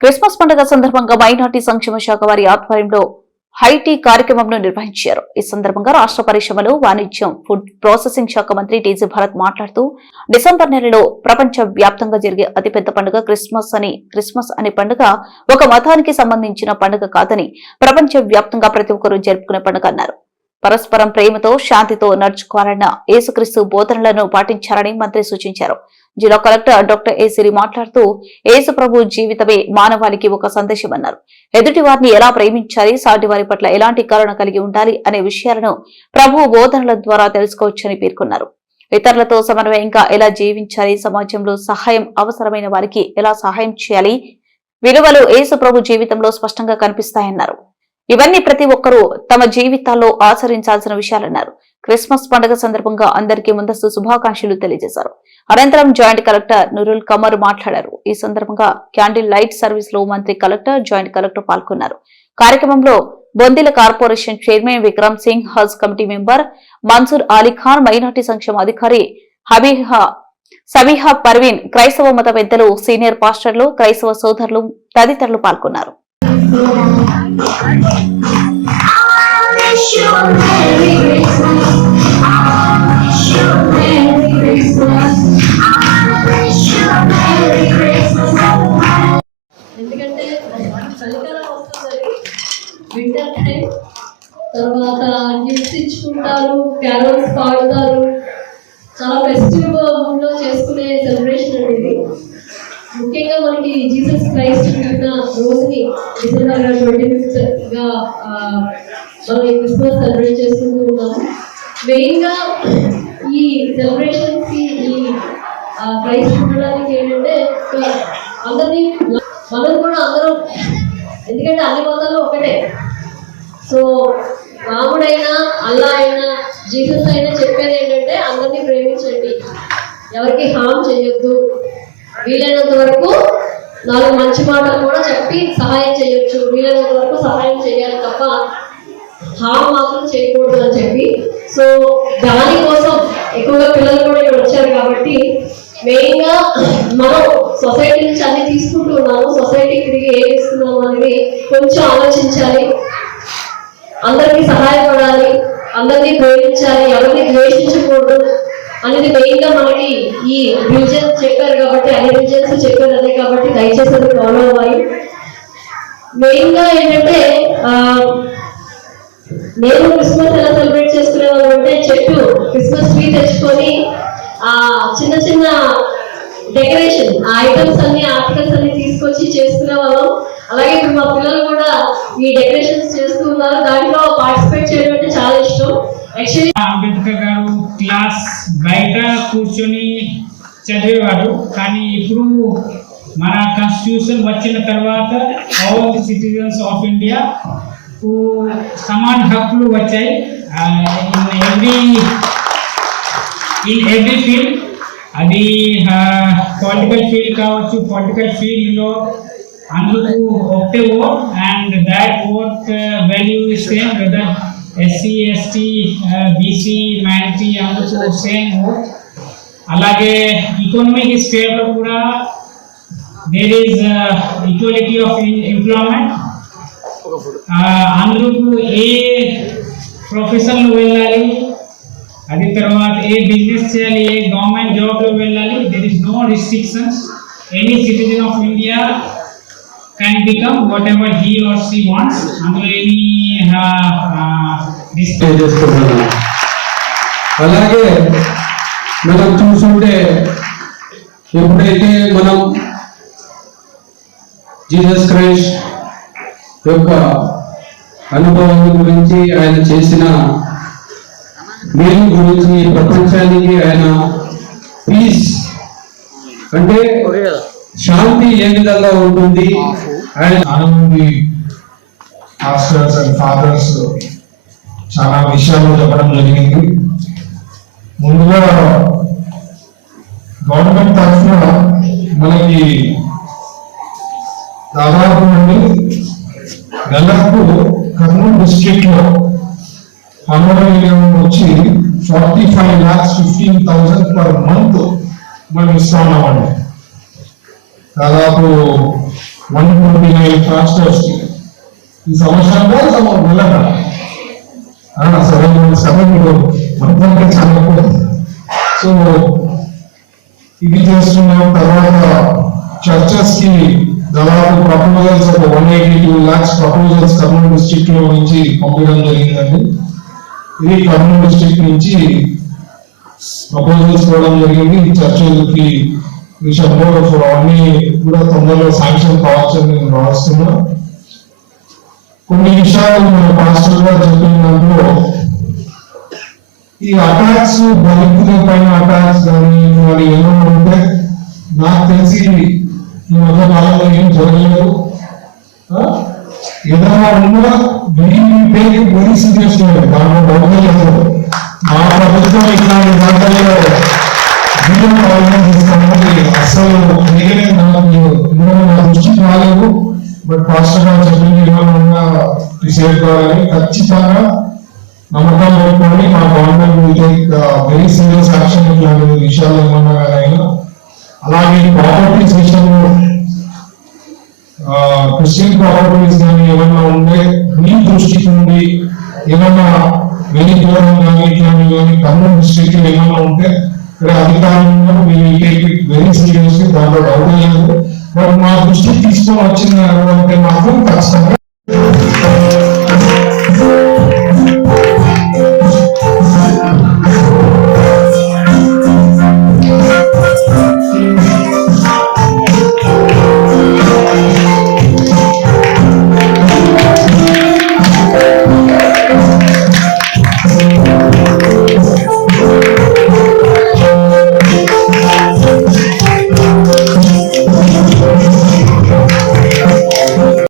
Christmas పండుగ సందర్భంగా minority సంక్షేమ శాఖ వారి ఆధ్వర్యంలో హైటీ కార్యక్రమంను నిర్వహించారు. ఈ సందర్భంగా రాష్ట్ర పరిశ్రమలు వాణిజ్యం ఫుడ్ ప్రాసెసింగ్ శాఖ మంత్రి టీజీ భరత్ మాట్లాడుతూ డిసెంబర్ నెలలో ప్రపంచ వ్యాప్తంగా జరిగే అతిపెద్ద పండుగ క్రిస్మస్ అని క్రిస్మస్ అనే పండుగ ఒక మతానికి సంబంధించిన పండుగ కాదని ప్రపంచ వ్యాప్తంగా ప్రతి ఒక్కరూ జరుపుకునే పండుగ అన్నారు. పరస్పరం ప్రేమతో శాంతితో నడుచుకోవాలన్న ఏసుక్రీస్తు బోధనలను పాటించాలని మంత్రి సూచించారు. జిల్లా కలెక్టర్ డాక్టర్ ఏసిరి సిరి మాట్లాడుతూ ఏసు ప్రభు జీవితమే మానవాళికి ఒక సందేశమన్నారు. ఎదుటి వారిని ఎలా ప్రేమించాలి సాటి వారి పట్ల ఎలాంటి కరుణ కలిగి ఉండాలి అనే విషయాలను ప్రభు బోధనల ద్వారా తెలుసుకోవచ్చని పేర్కొన్నారు. ఇతరులతో సమన్వయంగా ఎలా జీవించాలి సమాజంలో సహాయం అవసరమైన వారికి ఎలా సహాయం చేయాలి విలువలు ఏసు ప్రభు జీవితంలో స్పష్టంగా కనిపిస్తాయన్నారు. ఇవన్నీ ప్రతి ఒక్కరూ తమ జీవితాల్లో ఆచరించాల్సిన విషయాలన్నారు. క్రిస్మస్ పండుగ సందర్భంగా అందరికీ ముందస్తు శుభాకాంక్షలు తెలియజేశారు. అనంతరం జాయింట్ కలెక్టర్ నురుల్ కమర్ మాట్లాడారు. ఈ సందర్భంగా క్యాండిల్ లైట్ సర్వీస్లో మంత్రి కలెక్టర్ జాయింట్ కలెక్టర్ పాల్గొన్నారు. కార్యక్రమంలో Bondili corporation chairman Vikram Singh Haj committee member Mansoor Ali Khan minority సంక్షేమ అధికారి హబీహా సబీహా పర్వీన్ క్రైస్తవ మత పెద్దలు సీనియర్ పాస్టర్లు క్రైస్తవ సోదరులు తదితరులు పాల్గొన్నారు. తర్వాత గిఫ్ట్స్ ఇచ్చుకుంటారు క్యారోల్స్ కార్డ్ రోజుని డిసెంబర్ ట్వంటీ ఫిఫ్త్గా మనం ఈ క్రిస్మస్ సెలబ్రేట్ చేసుకుంటూ ఉన్నాము. మెయిన్గా ఈ సెలబ్రేషన్స్కి ఈ ప్రైజ్ క్రైస్ట్ ఏంటంటే అందరినీ మనం కూడా అందరం ఎందుకంటే అన్ని మతాలు ఒకటే. సో రాముడైనా అల్లా అయినా జీసస్ అయినా చెప్పేది ఏంటంటే అందరినీ ప్రేమించండి. ఎవరికి హామ్ చేయొద్దు. వీలైనంత వరకు నాలుగు మంచి మాటలు కూడా చెప్పి సహాయం చేయొచ్చు. వీలైనంత వరకు సహాయం చేయాలి తప్ప హామ్ మాత్రం చేయకూడదు అని చెప్పి. సో దానికోసం ఎక్కువగా పిల్లలు కూడా ఇక్కడ వచ్చారు కాబట్టి మెయిన్గా మనం సొసైటీ నుంచి అన్ని తీసుకుంటూ ఉన్నాము. సొసైటీకి తిరిగి ఏం ఇస్తున్నాము అనేది కొంచెం ఆలోచించాలి. అందరికీ సహాయపడాలి. అందరినీ ప్రేమించాలి. ఎవరిని ద్వేషించకూడదు. అనేది మెయిన్గా మనకి ఈ రిలీజన్స్ చెప్పారు కాబట్టి అన్ని రీజన్స్ చెప్పారు అదే కాబట్టి దయచేసి అది ఫాలో అవ్వాలి. మెయిన్గా ఏంటంటే నేను క్రిస్మస్ ఎలా సెలబ్రేట్ చేసుకునే వాళ్ళు అంటే చెట్టు క్రిస్మస్ ట్రీ తెచ్చుకొని ఆ చిన్న చిన్న డెకరేషన్ ఆ ఐటమ్స్ అన్ని ఆర్టికల్స్ అన్ని తీసుకొచ్చి చేసుకునే వాళ్ళం అలాగే ఇప్పుడు మా పిల్లలు కూడా ఈ డెకరేషన్స్ చేస్తూ ఉన్నారు. దాంట్లో అంబేద్కర్ గారు క్లాస్ బయట కూర్చొని చదివేవారు. కానీ ఇప్పుడు మన కాన్స్టిట్యూషన్ వచ్చిన తర్వాత all the citizens of India సమాన హక్కులు వచ్చాయి. In every in every field అది పొలిటికల్ ఫీల్డ్ కావచ్చు పొలిటికల్ ఫీల్డ్లో అందుకు ఒకటే vote and that vote value is same whether SC ST BC minority అందుకు సేమ్ ఓట్ అలాగే ఈకోనమిక్ స్పేర్లో కూడా there is equality of employment అందరూ ఏ ప్రొఫెషన్లో వెళ్ళాలి అది తర్వాత ఏ బిజినెస్ చేయాలి ఏ గవర్నమెంట్ జాబ్లో వెళ్ళాలి there is no restrictions any citizen of India become whatever he or she wants అందులో ఎనీ తెలియజేస్తున్నాను అలాగే మనం చూసుంటే ఎప్పుడైతే మనం జీసస్ క్రైస్ట్ యొక్క అనుభవం గురించి ఆయన చేసిన మేలు గురించి ప్రపంచానికి ఆయన పీస్ అంటే శాంతి ఏ విధంగా ఉంటుంది? అండ్ ఫాదర్స్ చాలా విషయాలు చెప్పడం జరిగింది. ముందుగా గవర్నమెంట్ తరఫున మనకి దాదాపు నుండి నెలకు కర్నూలు డిస్ట్రిక్ట్లో హానోరేరియం వచ్చి forty five lakhs fifteen thousand per month మనం ఇస్తా ఉన్నామండి. దాదాపు వన్ ట్వంటీ నైన్ ట్రాన్స్ఫర్స్ ఈ సంవత్సరంలో సమ వెళ్ళగా సరే సరే మీరు చాలా సో ఇది చేస్తున్నాం. తర్వాత చర్చెస్కి దాదాపు ప్రపోజల్స్ ఒక one eighty two lakhs proposals Kurnool డిస్టిక్లో నుంచి పంపించడం జరిగిందండి. ఇది కర్నూలు డిస్ట్రిక్ట్ నుంచి ప్రపోజల్స్ ఇవ్వడం జరిగింది. ఈ చర్చలకి విషయంలో సో అవన్నీ కూడా తొందరలో శాంక్షన్ కావచ్చని నేను భావిస్తున్నా కొన్ని విషయాలు మన పాస్టర్ గారు చెప్పినప్పుడు ఈ అటాక్స్ దళితుల పైన అటాక్స్ కానీ మరి ఏమైనా ఉంటే నాకు తెలిసి ఈ మధ్య కాలంలో ఏం జరగలేదు. ఏదైనా ఉన్నా దీని పేరు వెరీ సీరియస్ దాంట్లో డౌట్ లేదు మా ప్రభుత్వం ఇట్లాంటి దాంట్లో జీవన పాలన అసలు ఇందులో నా దృష్టికి రాలేదు. బట్ పాస్టర్ గారు చెప్పింది ఏమైనా కావాలని ఖచ్చితంగా నమ్మకం పెట్టుకొని మా గవర్నమెంట్ వెరీ సీరియస్ యాక్షన్ ఇట్లాంటి విషయాలు ఏమన్నా కానీ అలాగే ప్రాపర్టీస్ విషయంలో క్రిస్టియన్ ప్రాపర్టీస్ కానీ ఏమన్నా ఉంటే మీ దృష్టికి ఉండి ఏమన్నా వెరీ కానీ ఇట్లాంటివి కానీ కర్నూలు డిస్ట్రిక్ట్ ఏమన్నా ఉంటే ఇక్కడ అధికారులు మీరు టేక్ వెరీ దాంట్లో డౌట్ లేదు మా దృష్టికి తీసుకొని వచ్చిన అంటే మాత్రం ఖచ్చితంగా